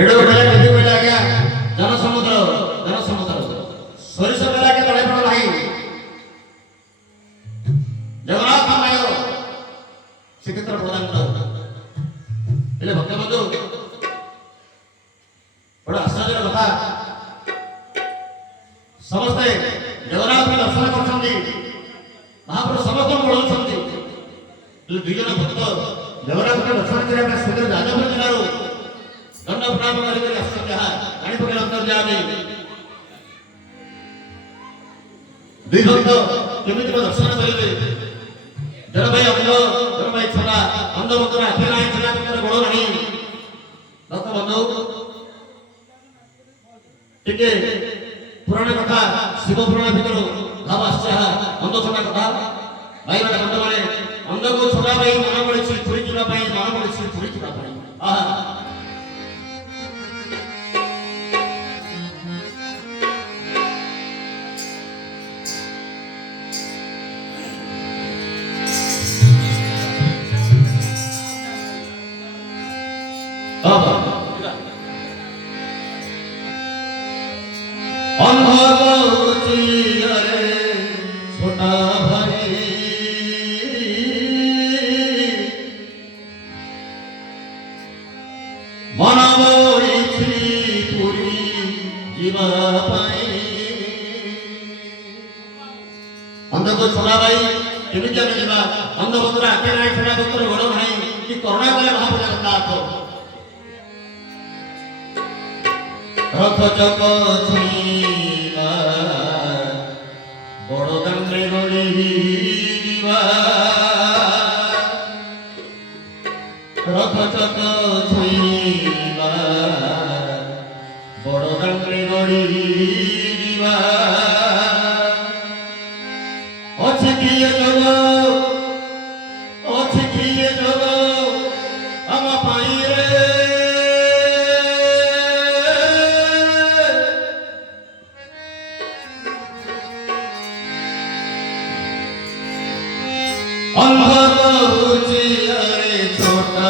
एडो बेला केदी बेला आज्ञा जनसमुद्र सरिष बेला के तले पड़ नाही जगन्नाथ माय श्रीक्षेत्र प्रदान करो इले भक्त बंधु बड़ा आश्चर्य कथा समस्ते जगन्नाथ के दर्शन करछंती महाप्रभु समस्त बोलछंती दुई जन भक्त जगन्नाथ के दर्शन करने में सुंदर जाजपुर जिल्लारो दंड प्रणाम करके आश्चर्य गाड़ी पकड़ अंतर जावे दुई भक्त केमिति दर्शन करिवे जन भाई छला अंध भक्त आखे नाही छला गोड़ नाही भक्त बंधु टिके पुराण कथा शिव पुराण भीतर भाव आश्चर्य अंध छला कथा भाई बंधु माने अंध को छला भाई मन पड़े पुरी जीवा भाई मन पड़े पुरी जीवा भाई आहा छोटा भाई मनावरी पूरी जीवा अंध को छोड़ा भाई केमी जाने जीवा अंध बंधुरा आके नहीं छोड़ा भक्त गोड़ भाई कि करुणा कले महाप्रभु जगन्नाथ रथ चक छुईवा बड़ दांडे गड़ीवा रथ चक छुईवा बड़ दांडे गड़ीवा अच्छे किए जग हम पाई रे छोटा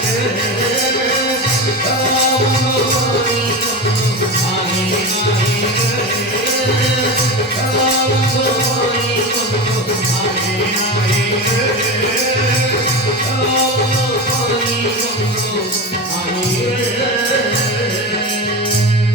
Hare